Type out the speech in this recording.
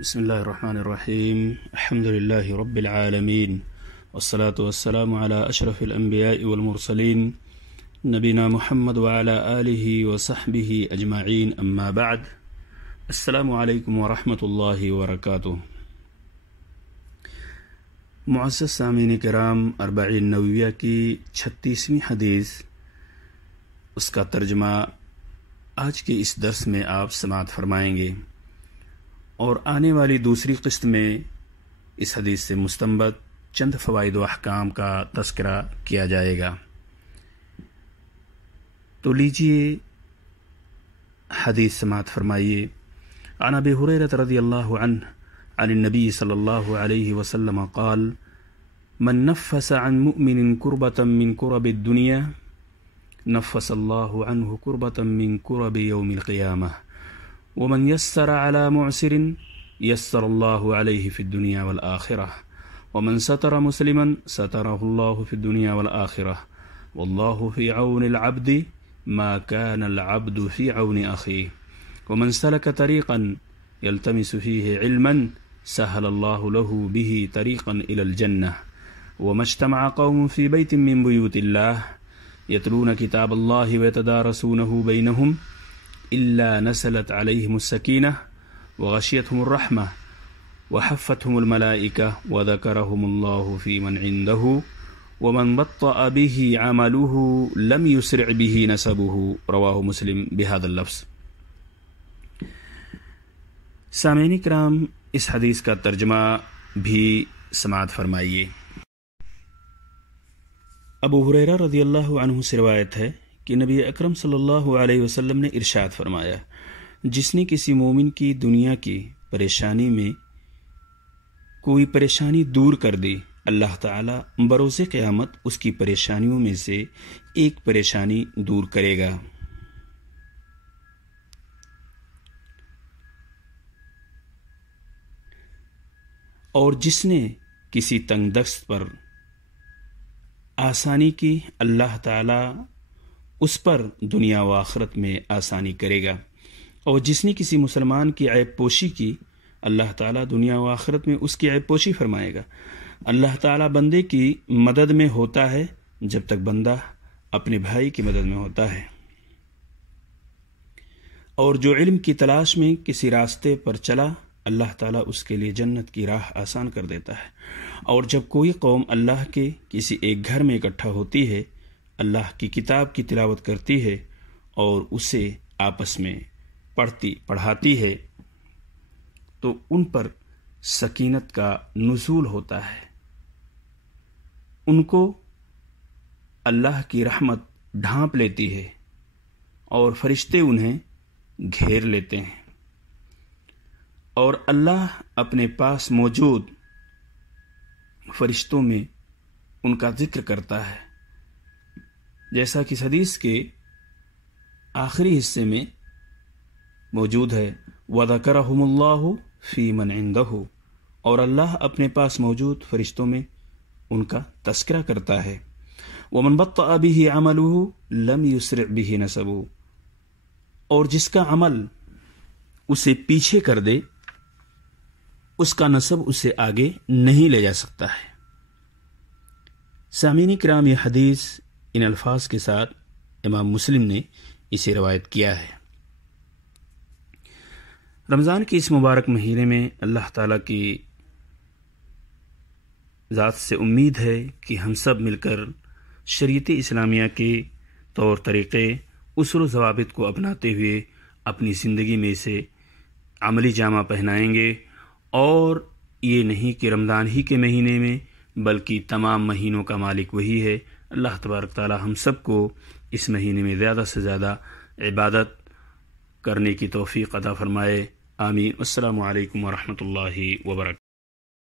بسم اللہ الرحمن الرحیم الحمد للہ رب العالمین والصلاة والسلام علی اشرف الانبیاء والمرسلین نبینا محمد وعلی آلہ وصحبہ اجمعین اما بعد السلام علیکم ورحمۃ اللہ وبرکاتہ۔ معزز سامعین کرام، اربعین نوویہ کی 36ویں حدیث، اس کا ترجمہ آج کے اس درس میں آپ سماعت فرمائیں گے، اور آنے والی دوسری قسط میں اس حدیث سے مستنبط چند فوائد و احکام کا تذکرہ کیا جائے گا۔ تو لیجئے حدیث سماعت فرمائیے۔ عن ابی ہریرہ رضی اللہ عنہ عن النبی صلی اللہ علیہ وسلم قال: من نفس عن مؤمن كربة من كرب الدنيا نفس الله عنه كربة من كرب يوم القيامة ومن يسر على معسر يسر الله عليه في الدنيا والآخرة ومن ستر مسلما ستره الله في الدنيا والآخرة والله في عون العبد ما كان العبد في عون أخيه ومن سلك طريقا يلتمس فيه علما سهل الله له به طريقا إلى الجنة وما اجتمع قوم في بيت من بيوت الله يتلون كتاب الله ويتدارسونه بينهم إلا نزلت عليهم السكينة وغشيتهم الرحمة وحفتهم الملائكة وذكرهم الله في من عنده ومن بطأ به عمله لم يسرع به نسبه رواه مسلم بهذا اللفظ۔ سامعین کرام، اس حدیث کا ترجمہ بھی سماعت فرمائیے۔ ابو ہریرہ رضی اللہ عنہ سے روایت ہے کہ نبی اکرم صلی اللہ علیہ وسلم نے ارشاد فرمایا: جس نے کسی مومن کی دنیا کی پریشانی میں کوئی پریشانی دور کر دی، اللہ تعالی بروز قیامت اس کی پریشانیوں میں سے ایک پریشانی دور کرے گا۔ اور جس نے کسی تنگ دست پر آسانی کی، اللہ تعالی اس پر دنیا و آخرت میں آسانی کرے گا۔ اور جس نے کسی مسلمان کی عیب پوشی کی، اللہ تعالیٰ دنیا و آخرت میں اس کی عیب پوشی فرمائے گا۔ اللہ تعالیٰ بندے کی مدد میں ہوتا ہے جب تک بندہ اپنے بھائی کی مدد میں ہوتا ہے، اور جو علم کی تلاش میں کسی راستے پر چلا، اللہ تعالیٰ اس کے لیے جنت کی راہ آسان کر دیتا ہے۔ اور جب کوئی قوم اللہ کے کسی ایک گھر میں اکٹھا ہوتی ہے، اللہ کی کتاب کی تلاوت کرتی ہے اور اسے آپس میں پڑھاتی ہے، تو ان پر سکینت کا نزول ہوتا ہے، ان کو اللہ کی رحمت ڈھانپ لیتی ہے اور فرشتے انہیں گھیر لیتے ہیں، اور اللہ اپنے پاس موجود فرشتوں میں ان کا ذکر کرتا ہے، جیسا کہ اس حدیث کے آخری حصے میں موجود ہے: وَذَكَرَهُمُ اللَّهُ فِي مَنْ عِنْدَهُ، اور اللہ اپنے پاس موجود فرشتوں میں ان کا تذکرہ کرتا ہے۔ وَمَنْ بَطَّأَ بِهِ عَمَلُهُ لَمْ يُسْرِعْ بِهِ نَسَبُهُ، اور جس کا عمل اسے پیچھے کر دے، اس کا نسب اسے آگے نہیں لے جا سکتا ہے۔ سامعین کرام، یہ حدیث ان الفاظ کے ساتھ امام مسلم نے اسے روایت کیا ہے۔ رمضان کے اس مبارک مہینے میں اللہ تعالیٰ کی ذات سے امید ہے کہ ہم سب مل کر شریعت اسلامیہ کے طور طریقے، اصول و ضوابط کو اپناتے ہوئے اپنی زندگی میں اسے عملی جامہ پہنائیں گے، اور یہ نہیں کہ رمضان ہی کے مہینے میں بلکہ تمام مہینوں کا مالک وہی ہے۔ اللہ تبارک تعالی ہم سب کو اس مہینے میں زیادہ سے زیادہ عبادت کرنے کی توفیق عطا فرمائے، آمین۔ السلام علیکم ورحمۃ اللہ وبرکاتہ۔